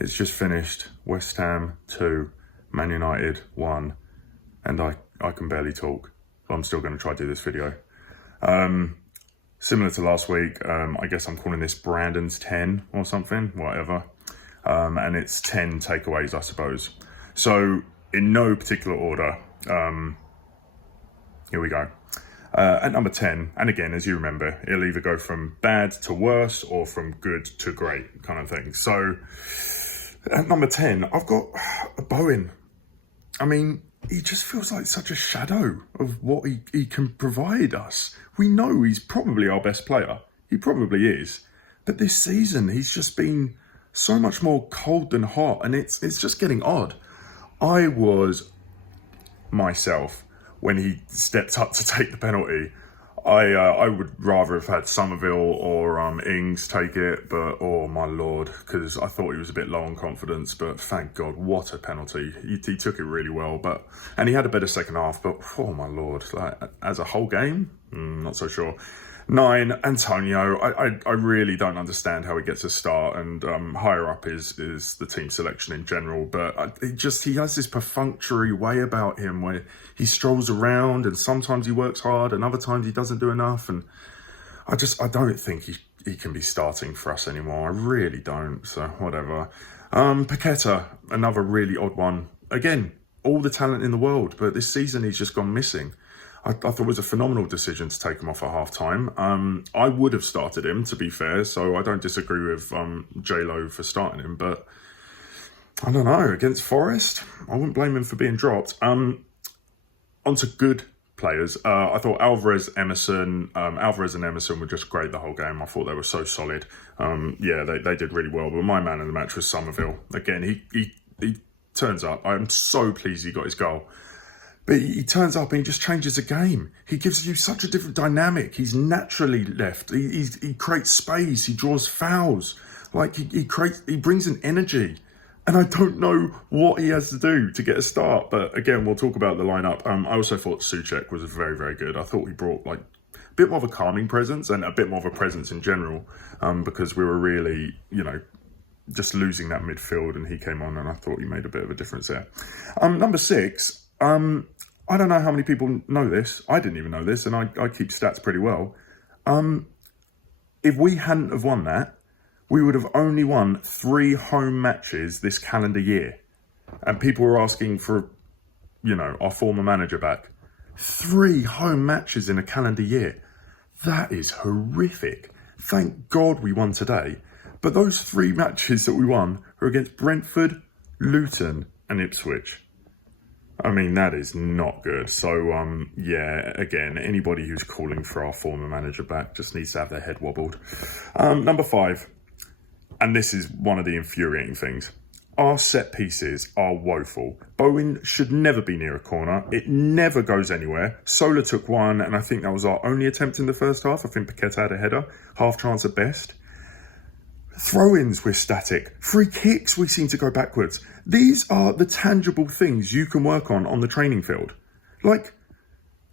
It's just finished. West Ham 2, Man United 1, and I can barely talk. But I'm still going to try to do this video. Similar to last week, I guess I'm calling this Brandon's 10 or something, whatever. And it's 10 takeaways, I suppose. So, in no particular order, here we go. At number 10, and again, as you remember, it'll either go from bad to worse or from good to great kind of thing. So, at number 10, I've got Bowen. I mean, he just feels like such a shadow of what he can provide us. We know he's probably our best player. He probably is. But this season, he's just been so much more cold than hot, and it's just getting odd. I was myself when he stepped up to take the penalty. I would rather have had Summerville or Ings take it, but oh my lord, because I thought he was a bit low on confidence, but thank God, what a penalty. He took it really well, and he had a better second half, but oh my lord, like, as a whole game, not so sure. 9, Antonio. I really don't understand how he gets a start, and higher up is the team selection in general, but he has this perfunctory way about him where he strolls around and sometimes he works hard and other times he doesn't do enough, and I don't think he can be starting for us anymore. I really don't, so whatever. Paqueta, another really odd one. Again, all the talent in the world, but this season he's just gone missing. I thought it was a phenomenal decision to take him off at half-time. I would have started him, to be fair, so I don't disagree with J-Lo for starting him, but I don't know, against Forest, I wouldn't blame him for being dropped. Onto good players. I thought Alvarez and Emerson were just great the whole game. I thought they were so solid. Yeah, they did really well, but my man of the match was Summerville. Again, he turns up. I'm so pleased he got his goal. But he turns up and he just changes the game. He gives you such a different dynamic. He's naturally left. He creates space. He draws fouls. Like he brings an energy. And I don't know what he has to do to get a start. But again, we'll talk about the lineup. I also thought Souček was very, very good. I thought he brought like a bit more of a calming presence and a bit more of a presence in general. Because we were really, just losing that midfield, and he came on and I thought he made a bit of a difference there. Number 6. I don't know how many people know this. I didn't even know this, and I keep stats pretty well. If we hadn't have won that, we would have only won 3 home matches this calendar year. And people were asking for, our former manager back. 3 home matches in a calendar year. That is horrific. Thank God we won today. But those 3 matches that we won are against Brentford, Luton, and Ipswich. I mean, that is not good. So, yeah, again, anybody who's calling for our former manager back just needs to have their head wobbled. Number 5, and this is one of the infuriating things. Our set pieces are woeful. Bowen should never be near a corner. It never goes anywhere. Sola took one, and I think that was our only attempt in the first half. I think Paqueta had a header. Half chance at best. Throw-ins, we're static. Free kicks, we seem to go backwards. These are the tangible things you can work on the training field. Like,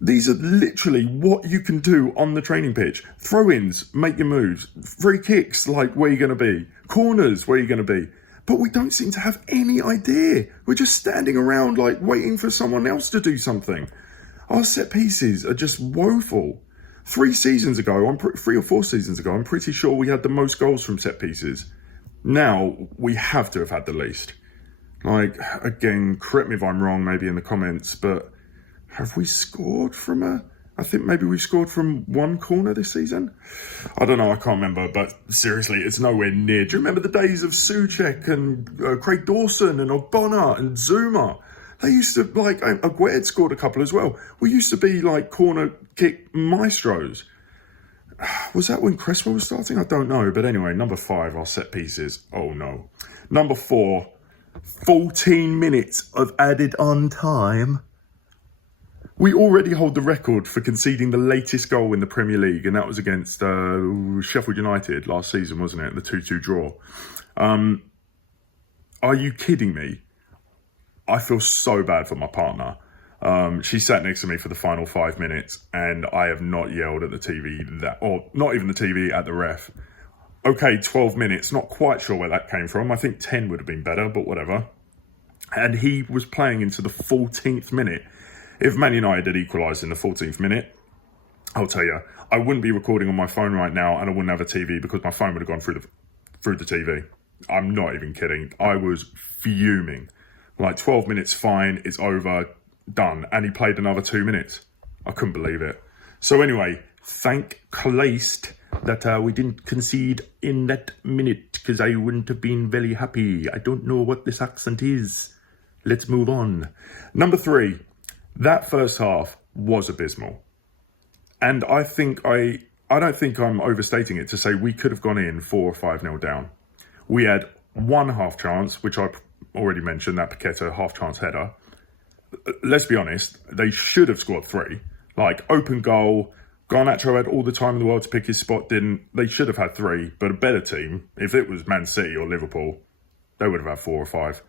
these are literally what you can do on the training pitch. Throw-ins, make your moves. Free kicks, like, where you're going to be. Corners, where you're going to be. But we don't seem to have any idea. We're just standing around, like, waiting for someone else to do something. Our set pieces are just woeful. 3 seasons ago, 3 or 4 seasons ago, I'm pretty sure we had the most goals from set pieces. Now, we have to have had the least. Like, again, correct me if I'm wrong, maybe in the comments, but have we scored from I think maybe we scored from 1 corner this season? I don't know, I can't remember, but seriously, it's nowhere near. Do you remember the days of Souček and Craig Dawson and Ogbonna and Zuma? They used to, like, Aguerd scored a couple as well. We used to be, like, corner kick maestros. Was that when Cresswell was starting? I don't know. But anyway, number 5, our set pieces. Oh, no. Number 4, 14 minutes of added on time. We already hold the record for conceding the latest goal in the Premier League, and that was against Sheffield United last season, wasn't it? The 2-2 draw. Are you kidding me? I feel so bad for my partner. She sat next to me for the final 5 minutes, and I have not yelled at the TV or not even the TV, at the ref. Okay, 12 minutes, not quite sure where that came from. I think 10 would have been better, but whatever. And he was playing into the 14th minute. If Man United had equalised in the 14th minute, I'll tell you, I wouldn't be recording on my phone right now, and I wouldn't have a TV because my phone would have gone through the TV. I'm not even kidding. I was fuming. Like, 12 minutes, fine, it's over, done. And he played another 2 minutes. I couldn't believe it. So anyway, thank Christ that we didn't concede in that minute, because I wouldn't have been very happy. I don't know what this accent is. Let's move on. Number 3, that first half was abysmal. And I don't think I'm overstating it to say we could have gone in 4 or 5-0 down. We had one half chance, which I already mentioned, that Paqueta half chance header. Let's be honest, they should have scored 3. Like, open goal. Garnacho had all the time in the world to pick his spot, didn't. They should have had 3, but a better team, if it was Man City or Liverpool, they would have had 4 or 5.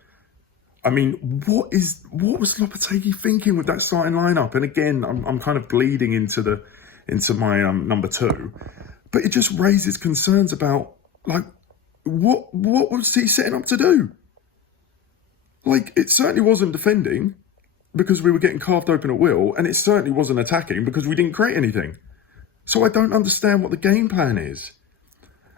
I mean, what was Loptegui thinking with that starting lineup? And again, I'm kind of bleeding into my number 2, but it just raises concerns about, like, what was he setting up to do? Like, it certainly wasn't defending because we were getting carved open at will, and it certainly wasn't attacking because we didn't create anything. So I don't understand what the game plan is.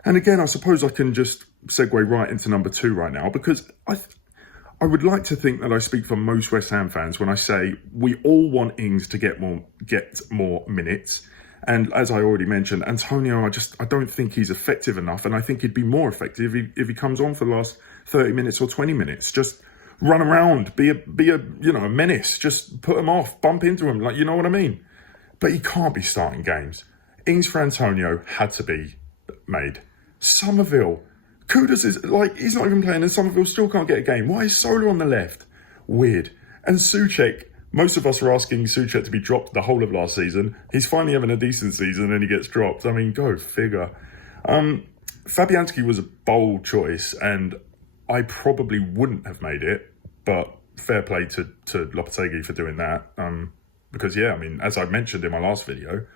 And again, I suppose I can just segue right into number 2 right now, because I would like to think that I speak for most West Ham fans when I say we all want Ings to get more minutes. And as I already mentioned, Antonio, I don't think he's effective enough, and I think he'd be more effective if he comes on for the last 30 minutes or 20 minutes. Just run around, be a a menace. Just put him off, bump into him, like, you know what I mean? But he can't be starting games. Ings for Antonio had to be made. Summerville, Kudus is like, he's not even playing, and Summerville still can't get a game. Why is Solo on the left? Weird. And Souček, most of us were asking Souček to be dropped the whole of last season. He's finally having a decent season and he gets dropped. I mean, go figure. Fabianski was a bold choice, and I probably wouldn't have made it, but fair play to Loptegui for doing that. Because, yeah, I mean, as I mentioned in my last video,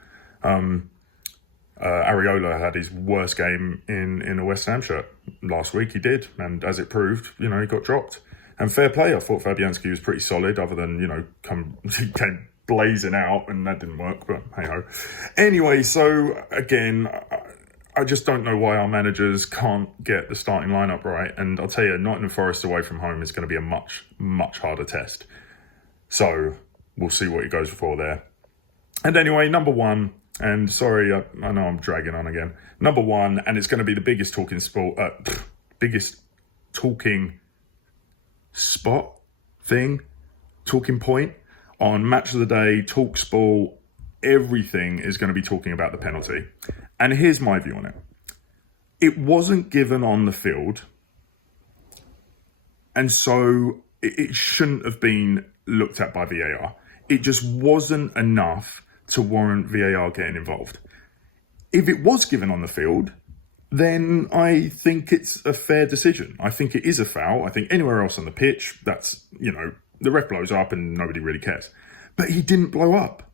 Areola had his worst game in a West Ham shirt last week. He did, and as it proved, he got dropped. And fair play, I thought Fabianski was pretty solid, other than, he came blazing out, and that didn't work, but hey-ho. Anyway, so again, I just don't know why our managers can't get the starting lineup right. And I'll tell you, Nottingham Forest away from home is going to be a much, much harder test. So we'll see what he goes for there. And anyway, number 1, and sorry, I know I'm dragging on again. Number 1, and it's going to be the biggest talking talking point on Match of the Day, TalkSport, everything is going to be talking about the penalty. And here's my view on it. It wasn't given on the field, and so it shouldn't have been looked at by VAR. It just wasn't enough to warrant VAR getting involved. If it was given on the field, then I think it's a fair decision. I think it is a foul. I think anywhere else on the pitch, that's, the ref blows up and nobody really cares. But he didn't blow up.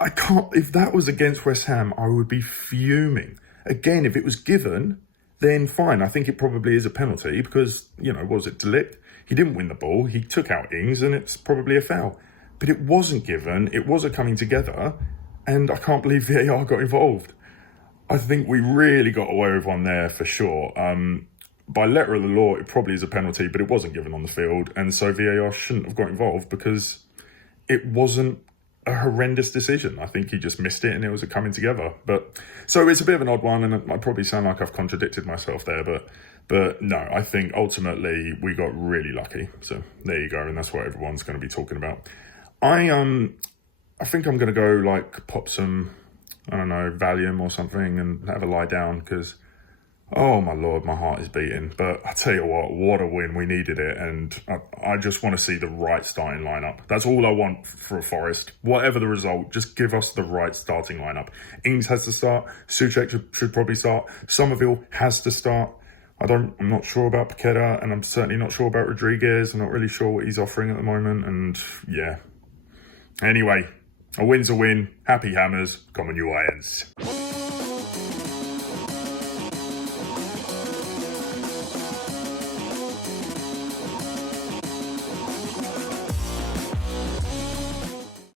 If that was against West Ham, I would be fuming. Again, if it was given, then fine. I think it probably is a penalty because, was it De Ligt? He didn't win the ball. He took out Ings, and it's probably a foul. But it wasn't given. It wasn't coming together. And I can't believe VAR got involved. I think we really got away with one there for sure. By letter of the law, it probably is a penalty, but it wasn't given on the field. And so VAR shouldn't have got involved because it wasn't a horrendous decision. I think he just missed it and it was a coming together. But so it's a bit of an odd one, and I probably sound like I've contradicted myself there, but no, I think ultimately we got really lucky. So there you go, and that's what everyone's going to be talking about. I think I'm going to go pop some, I don't know, Valium or something and have a lie down because, oh my Lord, my heart is beating. But I tell you what a win. We needed it. And I just want to see the right starting lineup. That's all I want for a Forest. Whatever the result, just give us the right starting lineup. Ings has to start. Souček should probably start. Summerville has to start. I'm not sure about Paqueta, and I'm certainly not sure about Rodriguez. I'm not really sure what he's offering at the moment. And yeah. Anyway, a win's a win. Happy Hammers. Come on, you Irons.